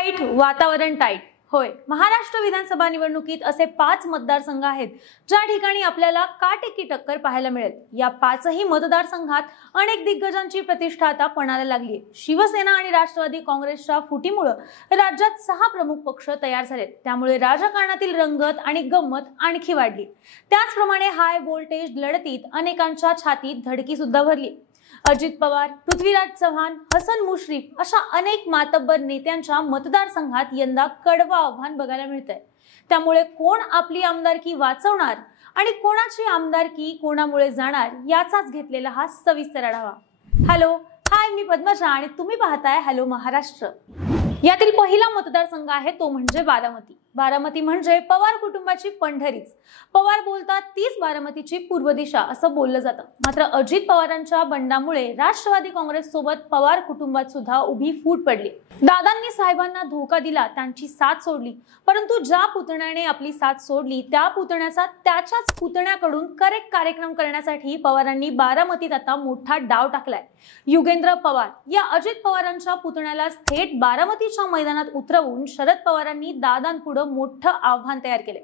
Fight वातावरण tight. होय, महाराष्ट्र विधानसभा निवडणुकीत असे 5 मतदारसंघ आहेत ज्या ठिकाणी आपल्याला काटेकी टक्कर पाहायला मिळेल। या 5ही मतदारसंघात अनेक दिग्गजांची प्रतिष्ठा आता पणाला लागली आहे। शिवसेना आणि राष्ट्रवादी काँग्रेसच्या फुटीमुळे राज्यात 6 प्रमुख पक्ष तयार झालेत, त्यामुळे राजकारणातील रंगत आणि गंमत आणखी वाढली। त्याचप्रमाणे हाय व्होल्टेज लढतीत अनेकांच्या छातीत धडकी सुद्धा भरली। अजित पवार, पृथ्वीराज चव्हाण, हसन मुश्रीफ अशा अनेक मातब्बर नेत्यांच्या मतदारसंघात यंदा कडवं आव्हान बघायला मिळतंय। त्यामुळे कोण आपली आमदारकी वाचवणार आणि कोणाची आमदारकी कोणामुळे जाणार याचाच घेतलेला हा सविस्तर आढावा। हॅलो, हाय, मी पद्मजा आणि तुम्ही पाहताय हॅलो महाराष्ट्र। यातील पहिला मतदारसंघ आहे तो म्हणजे बारामती। बारामती म्हणजे पवार कुटुंबाची पंढरीच। पवार बोलतात तीच बारामतीची पूर्व दिशा असं बोललं जातं। मात्र अजित पवारांच्या बंडामुळे राष्ट्रवादी काँग्रेस सोबत पवार कुटुंबात सुद्धा उभी फूट पडली। दादांनी साहेबांना धोका दिला, त्यांची साथ सोडली, परंतु ज्या पुतण्याने आपली साथ सोडली त्या पुतण्याचा त्याच्याच पुतण्याकडून करेक्ट कार्यक्रम करण्यासाठी पवारांनी बारामतीत आता मोठा डाव टाकलाय। युगेंद्र पवार या अजित पवारांच्या पुतण्याला थेट बारामतीच्या मैदानात उतरवून शरद पवारांनी दादांपुढे मोठं आव्हान तयार केले।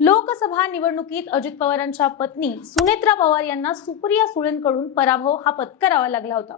लोकसभा निवडणुकीत अजित पवारांच्या पत्नी सुनेत्रा पवार यांना सुप्रिया सुळेंकडून पराभव हा पत्करावा लागला होता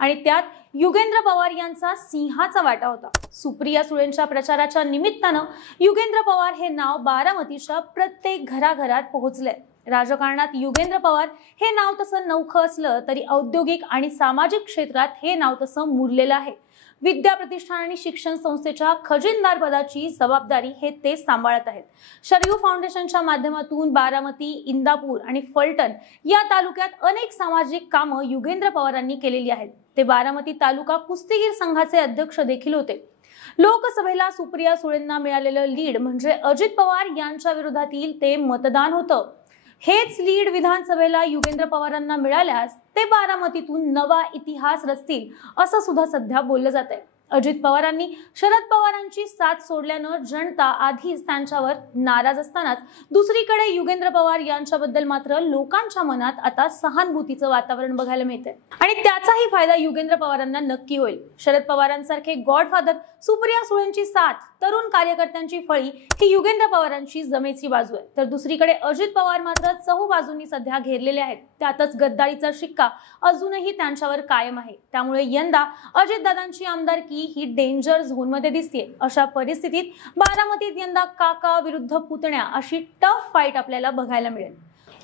आणि त्यात युगेंद्र पवार यांचा सिंहाचा वाटा होता। सुप्रिया सुळेंच्या प्रचाराच्या निमित्तानं युगेंद्र पवार हे नाव बारामतीच्या प्रत्येक घराघरात पोहोचले। राजकारणात युगेंद्र पवार हे नाव तसं नवखं असलं तरी औद्योगिक आणि सामाजिक क्षेत्रात हे नाव तसं मुरलेलं आहे। विद्या प्रतिष्ठान आणि शिक्षण संस्थेच्या खजिनदार पदाची जबाबदारी हे ते सांभाळत आहेत। शरयू फाउंडेशनच्या माध्यमातून बारामती, इंदापूर आणि फलटण या तालुक्यात अनेक सामाजिक कामं युगेंद्र पवारांनी केलेली आहेत। ते बारामती तालुका कुस्तीगीर संघाचे अध्यक्ष देखील होते। लोकसभेला सुप्रिया सुळेंना मिळालेलं लीड म्हणजे अजित पवार यांच्या विरोधातील ते मतदान होतं। हेच लीड विधानसभेला युगेंद्र पवारांना मिळाल्यास ते बारामतीतून नवा इतिहास रचतील असं सुद्धा सध्या बोललं जातंय। अजित पवारांनी शरद पवारांची साथ सोडल्यानं जनता आधीच त्यांच्यावर नाराज असतानाच दुसरीकडे युगेंद्र पवार यांच्याबद्दल मात्र लोकांच्या मनात आता सहानुभूतीचं वातावरण बघायला मिळतंय आणि त्याचाही फायदा युगेंद्र पवारांना नक्की होईल। शरद पवारांसारखे गॉडफादर, सुप्रिया सुळेंची साथ, तरुण कार्यकर्त्यांची फळी ही युगेंद्र पवारांची जमेची बाजू आहे, तर दुसरीकडे अजित पवार मात्र चहूबाजूंनी सध्या घेरलेले आहेत। त्यातच गद्दारीचा शिक्का अजूनही त्यांच्यावर कायम आहे। त्यामुळे यंदा अजितदादांची आमदारकी ही डेंजर झोन मध्ये दिसते। अशा परिस्थितीत बारामतीत यंदा काका विरुद्ध पुतण्या अशी टफ फाईट आपल्याला बघायला मिळेल।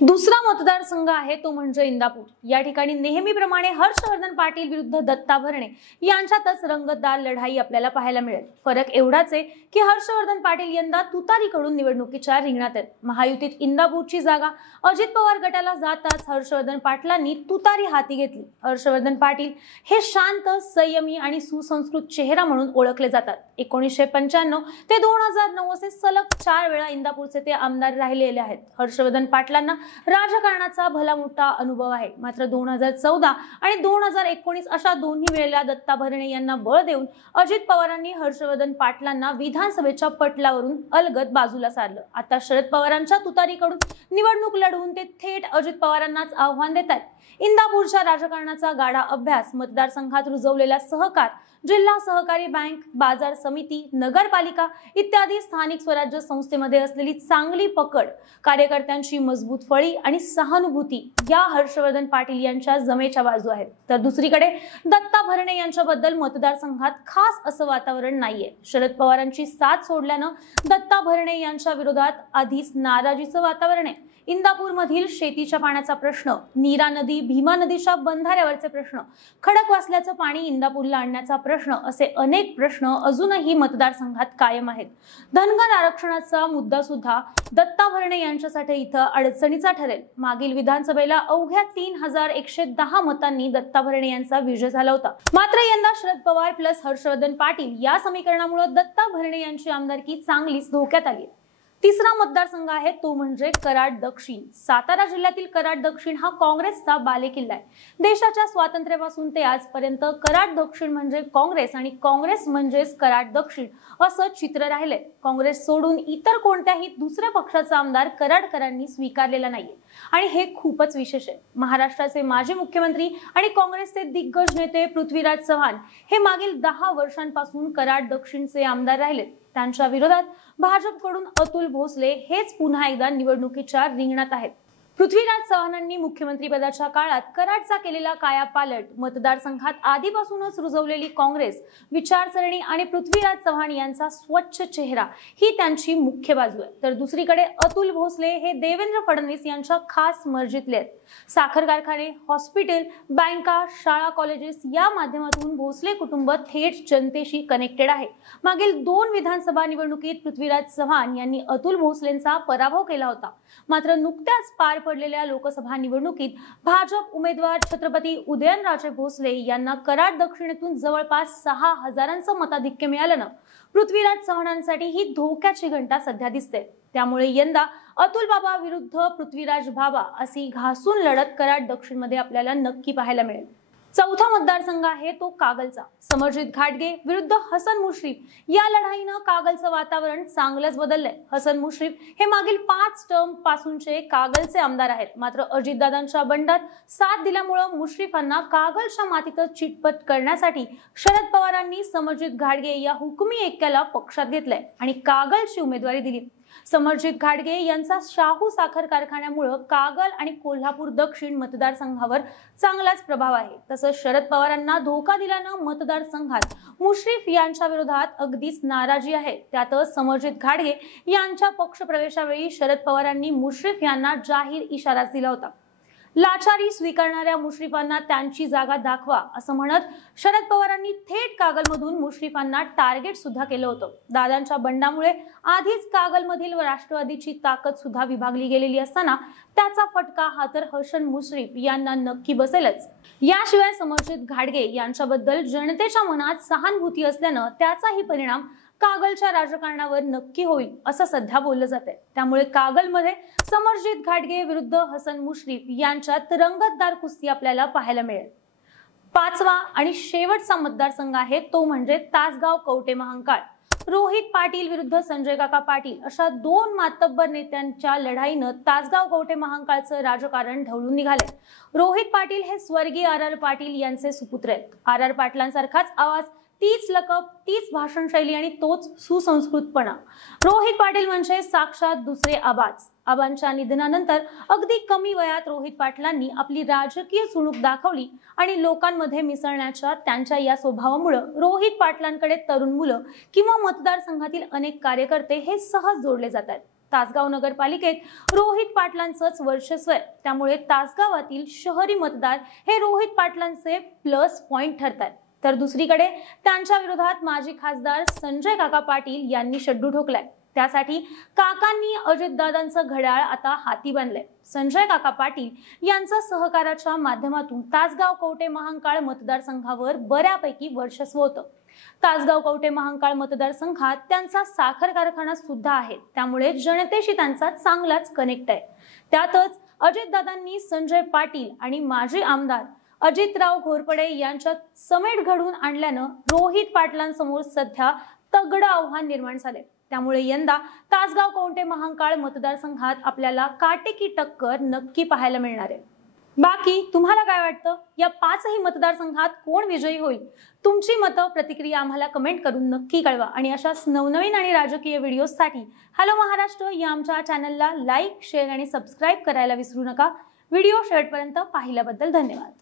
दुसरा मतदारसंघ आहे तो म्हणजे इंदापूर। या ठिकाणी नेहमीप्रमाणे हर्षवर्धन पाटील विरुद्ध दत्ता भरणे यांच्यातच रंगतदार लढाई आपल्याला पाहायला मिळेल। फरक एवढाच आहे की हर्षवर्धन पाटील यंदा तुतारीकडून निवडणुकीच्या रिंगणात आहेत। महायुतीत इंदापूरची जागा अजित पवार गटाला जाताच हर्षवर्धन पाटलांनी तुतारी हाती घेतली। हर्षवर्धन पाटील हे शांत, संयमी आणि सुसंस्कृत चेहरा म्हणून ओळखले जातात। 1995 ते 2009 असे सलग 4 वेळा इंदापूरचे ते आमदार राहिलेले आहेत। हर्षवर्धन पाटलांना राजकारणाचा भला मोठा अनुभव आहे। मात्र 2014 आणि 2019 अशा दोन्ही वेळेला दत्ता भरणे यांना बळ देऊन अजित पवारांनी हर्षवर्धन पाटलांना विधानसभेच्या पटलावरून अलगद बाजूला सारलं। आता शरद पवारांच्या तुतारीकडून निवडणूक लढवून ते थेट अजित पवारांनाच आव्हान देत आहेत। इंदापूरच्या राजकारणाचा गाढा अभ्यास, मतदारसंघात रुजवलेला सहकार, जिल्हा सहकारी बँक, बाजार समिती, नगरपालिका इत्यादी स्थानिक स्वराज्य संस्थेमध्ये असलेली चांगली पकड, कार्यकर्त्यांची मजबूत फळी आणि सहानुभूती या हर्षवर्धन पाटील यांच्या जमेच्या बाजू आहेत। तर दुसरीकडे दत्ता भरणे यांच्याबद्दल मतदारसंघात खास असं वातावरण नाहीये। शरद पवारांची साथ सोडल्यानं दत्ता भरणे यांच्या विरोधात आधीच नाराजीचं वातावरण आहे। इंदापूर मधील शेतीच्या पाण्याचा प्रश्न, नीरा नदी, भीमा नदीच्या बंधाऱ्यावरचे प्रश्न, खडकवासल्याचं पाणी इंदापूरला आणण्याचा प्रश्न असे अनेक प्रश्न अजूनही मतदारसंघात कायम आहेत। धनगर आरक्षणाचा मुद्दा सुद्धा दत्ता भरणे यांच्यासाठी इथं अडचणीचा ठरेल। मागील विधानसभेला अवघ्या 3110 मतांनी दत्ता भरणे यांचा विजय झाला होता। मात्र यंदा शरद पवार प्लस हर्षवर्धन पाटील या समीकरणामुळे दत्ता भरणे यांची आमदारकी चांगलीच धोक्यात आली आहे। तिसरा मतदारसंघ आहे तो म्हणजे कराड दक्षिण। सातारा जिल्ह्यातील कराड दक्षिण हा काँग्रेसचा बालेकिल्ला आहे। देशाच्या स्वातंत्र्यापासून ते आजपर्यंत कराड दक्षिण म्हणजे काँग्रेस आणि काँग्रेस म्हणजेच कराड दक्षिण असं चित्र राहिले। काँग्रेस सोडून इतर कोणत्याही दुसऱ्या पक्षाचा आमदार कराडकरांनी स्वीकारलेला नाहीये आणि हे खूपच विशेष आहे। महाराष्ट्राचे माजी मुख्यमंत्री आणि काँग्रेसचे दिग्गज नेते पृथ्वीराज चव्हाण हे मागील 10 वर्षांपासून कराड दक्षिणचे आमदार राहिले। त्यांच्या विरोधात भाजपकडून अतुल भोसले हेच पुन्हा एकदा निवडणुकीच्या रिंगणात आहेत। पृथ्वीराज चव्हाणांनी मुख्यमंत्रीपदाच्या काळात कराडचा केलेला कायापालट, मतदारसंघात आधीपासूनच रुजवलेली काँग्रेस विचारसरणी आणि पृथ्वीराज चव्हाण यांचा स्वच्छ चेहरा ही त्यांची मुख्य बाजू आहे। तर दुसरीकडे अतुल भोसले हे देवेंद्र फडणवीस यांच्या खास मर्जीतले आहेत। साखर कारखाने, हॉस्पिटल, बँका, शाळा, कॉलेजेस या माध्यमातून भोसले कुटुंब थेट जनतेशी कनेक्टेड आहे। मागील 2 विधानसभा निवडणुकीत पृथ्वीराज चव्हाण यांनी अतुल भोसलेंचा पराभव केला होता। मात्र नुकत्याच पार पडलेल्या लोकसभा निवडणुकीत भाजप उमेदवार छत्रपती उदयनराजे भोसले यांना कराड दक्षिणेतून जवळपास 6,000चं मताधिक्य मिळाल्यानं पृथ्वीराज चव्हाणांसाठी ही धोक्याची घंटा सध्या दिसते। त्यामुळे यंदा अतुल बाबा विरुद्ध पृथ्वीराज बाबा अशी घासून लढत कराड दक्षिण मध्ये आपल्याला नक्की पाहायला मिळेल। चौथा मतदारसंघ आहे तो कागलचा। समरजित घाटगे विरुद्ध हसन मुश्रीफ या लढाईनं कागलचं वातावरण चांगलंच बदललंय। हसन मुश्रीफ हे मागील 5 टर्म पासूनचे कागलचे आमदार आहेत। मात्र अजितदादांच्या बंडात साथ दिल्यामुळे मुश्रीफांना कागलच्या मातीतच चितपट करण्यासाठी शरद पवारांनी समरजित घाटगे या हुकुमी एक्क्याला पक्षात घेतलंय आणि कागलची उमेदवारी दिली। समरजित घाटगे यांचा शाहू साखर कारखान्यामुळे कागल आणि कोल्हापूर दक्षिण मतदारसंघावर चांगलाच प्रभाव आहे। तसंच शरद पवारांना धोका दिल्यानं मतदारसंघात मुश्रीफ यांच्या विरोधात अगदीच नाराजी आहे। त्यातच समरजित घाटगे यांच्या पक्षप्रवेशावेळी शरद पवारांनी मुश्रीफ यांना जाहीर इशाराच दिला होता। लाचारी स्वीकारणाऱ्या मुश्रीफांना त्यांची जागा दाखवा असं म्हणत शरद पवारांनी थेट कागलमधून मुश्रीफांना टार्गेट सुद्धा केलं होतं। दादांच्या बंडामुळे आधीच कागलमधील राष्ट्रवादीची ताकद सुद्धा विभागली गेलेली असताना त्याचा फटका हा तर हसन मुश्रीफ यांना नक्की बसेलच। याशिवाय समरजित घाटगे यांच्याबद्दल जनतेच्या मनात सहानुभूती असल्यानं त्याचाही परिणाम कागलच्या राजकारणावर नक्की होईल असं सध्या बोललं जातंय। त्यामुळे कागलमध्ये समरजित घाटगे विरुद्ध हसन मुश्रीफ यांच्यात रंगतदार कुस्ती आपल्याला पाहायला मिळेल। पाचवा आणि शेवटचा मतदारसंघ आहे तो म्हणजे तासगाव कवठे महांकाळ। रोहित पाटील विरुद्ध संजय काका पाटील अशा 2 मातब्बर नेत्यांच्या लढाईनं तासगाव कवठे महांकाळचं राजकारण ढवळून निघाले। रोहित पाटील हे स्वर्गीय आर पाटील यांचे सुपुत्र आहेत। आर पाटलांसारखाच आवाज, तीच लकब, तीच भाषण शैली आणि तोच सुसंस्कृतपणा। रोहित पाटील म्हणजे साक्षात दुसरे आबाज। आबांच्या निधनानंतर अगदी कमी वयात रोहित पाटलांनी आपली राजकीय चुणूक दाखवली आणि लोकांमध्ये मिसळण्याच्या त्यांच्या या स्वभावामुळे रोहित पाटलांकडे तरुण मुलं किंवा मतदारसंघातील अनेक कार्यकर्ते हे सहज जोडले जातात। तासगाव नगरपालिकेत रोहित पाटलांचंच वर्चस्व आहे। त्यामुळे तासगावातील शहरी मतदार हे रोहित पाटलांचे प्लस पॉइंट ठरतात। तर दुसरीकडे त्यांच्या विरोधात माजी खासदार संजय काका पाटील यांनी शड्डू ठोकलाय। त्यासाठी काकांनी अजितदादांचं घड्याळ आता हाती बांधलंय। संजय काका पाटील यांचा सहकाराच्या माध्यमातून तासगाव कवठे महांकाळ मतदारसंघावर बऱ्यापैकी वर्चस्व होतं। तासगाव कवठे महांकाळ मतदारसंघात त्यांचा साखर कारखाना सुद्धा आहे। त्यामुळे जनतेशी त्यांचा चांगलाच कनेक्ट आहे। त्यातच अजितदादांनी संजय पाटील आणि माजी आमदार अजितराव घोरपडे यांच्यात समेट घडून आणल्यानं रोहित पाटलांसमोर सध्या तगडं आव्हान निर्माण झाले। त्यामुळे यंदा तासगाव कवठे महांकाळ मतदारसंघात आपल्याला काटेकी टक्कर नक्की पाहायला मिळणार आहे। बाकी तुम्हाला काय वाटतं, या 5ही मतदारसंघात कोण विजयी होईल? तुमची मतं, प्रतिक्रिया आम्हाला कमेंट करून नक्की कळवा आणि अशाच नवनवीन आणि राजकीय व्हिडिओसाठी हॅलो महाराष्ट्र या आमच्या चॅनलला लाईक, शेअर आणि सबस्क्राईब करायला विसरू नका। व्हिडिओ शेवटपर्यंत पाहिल्याबद्दल धन्यवाद।